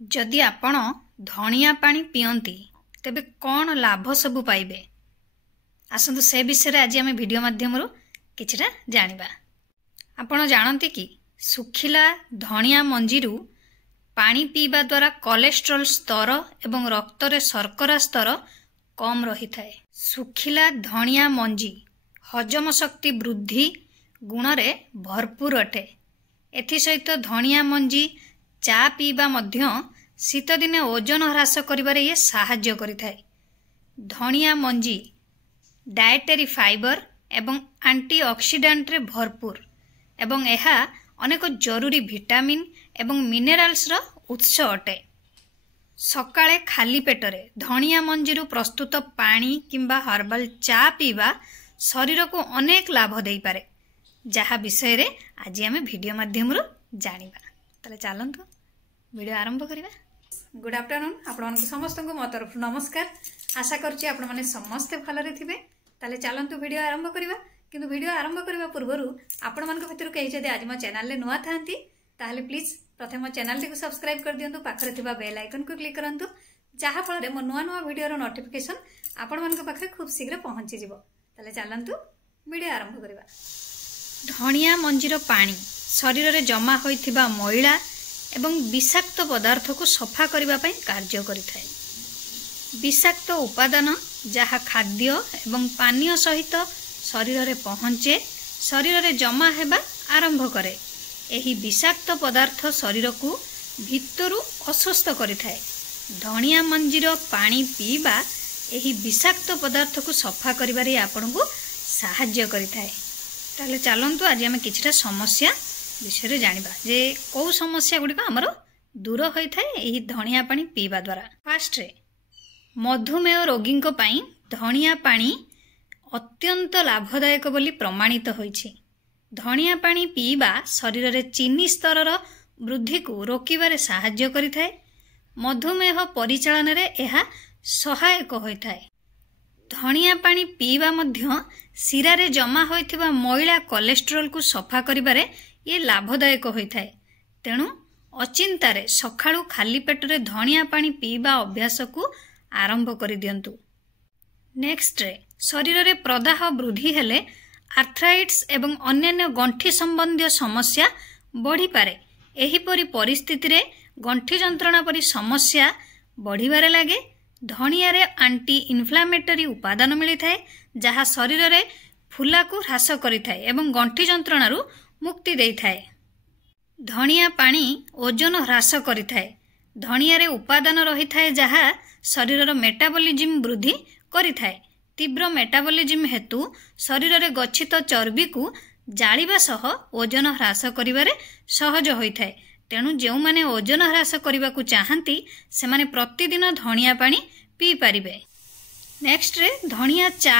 जदि आपण धनिया पानी पियंती तेबे कौन लाभ सबु पाइबे आसतु से विषय आज आम वीडियो माध्यम किछिटा जानिबा। आपण जानती कि सुखिला धनिया मंजीरु पानी पीवा द्वारा कोलेस्ट्रॉल स्तर एवं रक्त रे शर्करा स्तर कम रही थाए। सुखिला धनिया मंजी हजम शक्ति वृद्धि गुण रे भरपूर अटे। एथि सहित धनिया मंजी चा पीवा मध्य शीत दिने ओजन ह्रास करिबारे ये साहाय्य करिथाए। धनिया मंजी डायटेरी फाइबर एवं एंटीऑक्सीडेंट रे भरपूर एवं एहा अनेक जरूरी विटामिन एवं मिनेराल्स रो उत्स अटे। सकाळे खाली पेटरे धनिया मंजीरु प्रस्तुत पानी किंबा हर्बल चा पीवा शरीर को अनेक लाभ देई पारे, जहा विषय रे आज आम वीडियो माध्यम जानिबा। ताले चलंतु वीडियो आरंभ करिबा। गुड आफ्टरनून आपण समस्त को मो तरफ नमस्कार। आशा करुच्ची आपण माने समस्ते भलरे थिबे। ताले चलंतु वीडियो आरंभ करिबा। किंतु वीडियो आरंभ करबा पूर्वरु आपण मानक भितर केही जदि आज मो चैनल ले नुवा थांती ताहले प्लीज प्रथम मो चैनल को सब्सक्राइब कर दियंतु, पाखरे थिबा बेल आइकन को क्लिक करंतु, जहा फल रे मो नुवा नुवा वीडियो रो नोटिफिकेशन आपण मानक पाखरे खूब शीघ्र पहुंची जिवो। ताले चलंतु वीडियो आरंभ करिबा। धनिया मंजीर पानी शरीर रे जमा होइथिबा मैला एवं विषाक्त पदार्थ को सफा करबा पई कार्य करिथाय। विषाक्त उपादान जहा खाद्य एवं पानीय सहित शरीर रे पहुँचे शरीर रे जमा हेबा आरंभ करे। एही विषाक्त पदार्थ शरीर को भितरु अस्वस्थ करिथाय। धनिया मंजीर पानी पीबा एही विषाक्त पदार्थ को सफा करिबारे आपन को सहाय्य करिथाय। ताले चलंतु आज आम किछटा समस्या विषय जानिबा जे कौ समस्या गुडी हमर दूर होई थाए एही धनिया पानी पीवा द्वारा। फास्ट रे मधुमेह रोगी को पई धनिया पानी अत्यंत लाभदायक बोली प्रमाणित होईछि। धनिया पानी पीवा शरीर रे चीनी स्तर वृद्धि को रोकिबारे सहाय्य करिथाए। मधुमेह परिचालन रे एहा सहायक होइथाए। धनिया पानी पीवा मध्य शिरा रे जमा होइथिबा मैला कोलेस्ट्रॉल को सफा करिबारे ये लाभदायक होइथाए। तेणु अचिंतारे सखाळु खाली पेटरे धनिया पानी पीवा अभ्यास को आरंभ करि दियंतु। नेक्स्ट रे शरीर रे प्रदाह वृद्धि हेले आर्थराइटिस एवं अन्यान्य गंठी संबंधी समस्या बढ़ी पारे। एही परि परिस्थिति रे गंठी जंत्रणा परि समस्या बढ़िबारे लागे। धनिया रे एंटी इन्फ्लामेटरी उपादान मिली थाए, जहा शरीर रे फुला को ह्रास करिथाए एवं गंठी जंत्रणा रु मुक्ति देई थाए। धनिया पानी ओजन ह्रास करिथाए। धनिया रे उपादान रही थाए जहा शरीर रो मेटाबॉलिज्म वृद्धि करिथाए। तीव्र मेटाबॉलिज्म हेतु शरीर रे गच्छित चर्बी को जालिबा सह ओजन ह्रास करिबारे सहज होइथाए। तेणु जेउ माने ओजन ह्रास करबा को चाहंती से माने प्रतिदिन धनिया पानी पी पारिबे। नेक्स्ट रे धनिया चा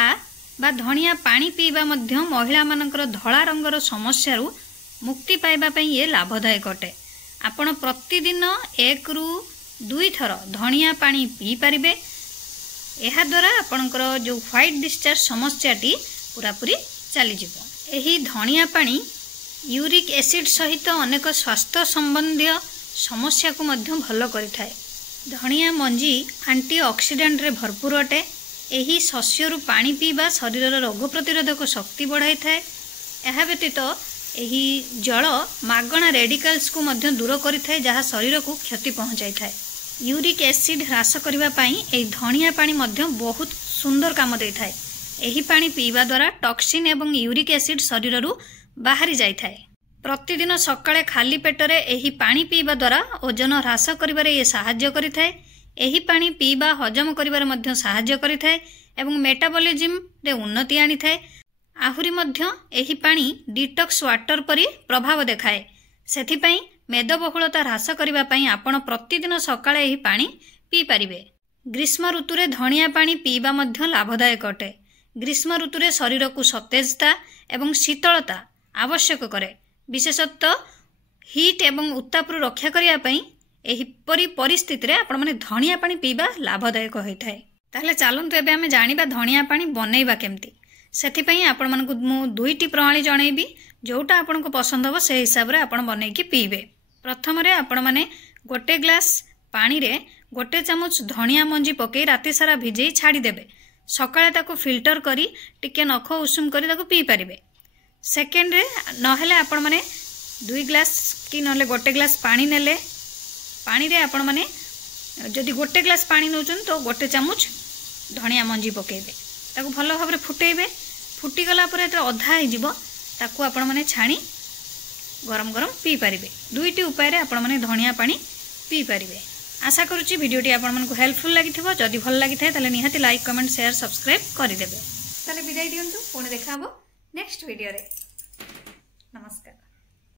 बा धनिया पानी पीवा मध्य महिला मानकर धला रंगर समस्या मुक्ति पाइबा पई ये लाभदायक अटे। आपण प्रतिदिन 1 ରୁ 2 थर धनिया पानी पी पारिबे। एहा द्वारा आपणकर जो व्हाइट डिस्चार्ज समस्याटी पूरापूरी चली जिवो। एही धनिया पानी यूरिक एसिड सहित अनेक स्वास्थ्य संबंधी समस्या को मध्य भल करिथाए। धनिया मंजी एंटीऑक्सीडेंट रे भरपूर अटे। एही शस्यरु पानी पीवा शरीर रोग प्रतिरोधक शक्ति बढ़ाई थाए। एहा व्यतीत एही जल मागणा रेडिकल्स को मध्य दूर करिथाए, जहा शरीर को क्षति पहुंचाई थाए। यूरिक एसिड ह्रास करिबा पई एही धनिया पानी मध्य बहुत सुंदर काम देई थाए। एही पानी पीवा द्वारा टॉक्सिन एवं यूरिक एसिड शरीर रु बाहरी जाई थाए। प्रतिदिन सकाळे खाली पेटरे एही पानी पीवा द्वारा ओजन ह्रास करिबारे ये सहाय्य करिथाए। एही पानी पीवा हजम करिबारे मध्य सहाय्य करिथाए एवं मेटाबॉलिज्म रे उन्नति आनी थाए। आहुरी मध्य एही पानी डिटॉक्स वाटर परि प्रभाव देखाए। सेथि पई मेदबहुलता ह्रास करिबा पई आपण प्रतिदिन सकाळे एही पानी पी पारिबे। ग्रीष्म ऋतु रे धनिया पानी पीवा मध्य लाभदायक अटे। ग्रीष्म ऋतु रे शरीर को सतेजता एवं शीतलता आवश्यक करे। विशेषतः हीट एवं उत्ताप रु रक्षा करिया पई एही परि परिस्थिति रे आपण माने धनिया पानी पीवा लाभदायक होइथाय। ताहले चलंतु एबे आमे जानिबा धनिया पानी बनेइबा केमती। सेथि पई आपण मानकु मु 2टी प्रणाली जणैबी, जोटा आपण को पसंद हो से हिसाब रे आपण बनै कि पीबे। प्रथम रे आपण माने गोटे ग्लास पानी रे गोटे चामच धनिया मंजी पकई राति सारा भिजई छाड़ीदेवे। सकाळे ताको फिल्टर करी टिके नख उषुम करी ताको पी पारिबे। सेकेंड रे नहेले आपण माने 2 ग्लास कि नहेले गोटे ग्लास पानी नेले पानी रे आपण माने जदि गोटे ग्लास पानी नौचन तो गोटे चामच धनिया मंजी पकेइबे। ताको भलो भाबरे फुटेइबे। फुटी गला परे एतरे अधा हे जिवो ताको आपण माने छाणी गरम गरम पी पारिबे। दुईटी उपाय रे आपण माने धनिया पानी पी पारिबे। आशा करूची वीडियोटी आपण मानकु हेल्पफुल लागिथिबो। जदि भल लागिथाय ताले निहाती लाइक कमेंट शेयर सब्सक्राइब करि देबे। ताले विदाई दियंतु पुणी देखा हबो नेक्स्ट वीडियो रे। नमस्कार।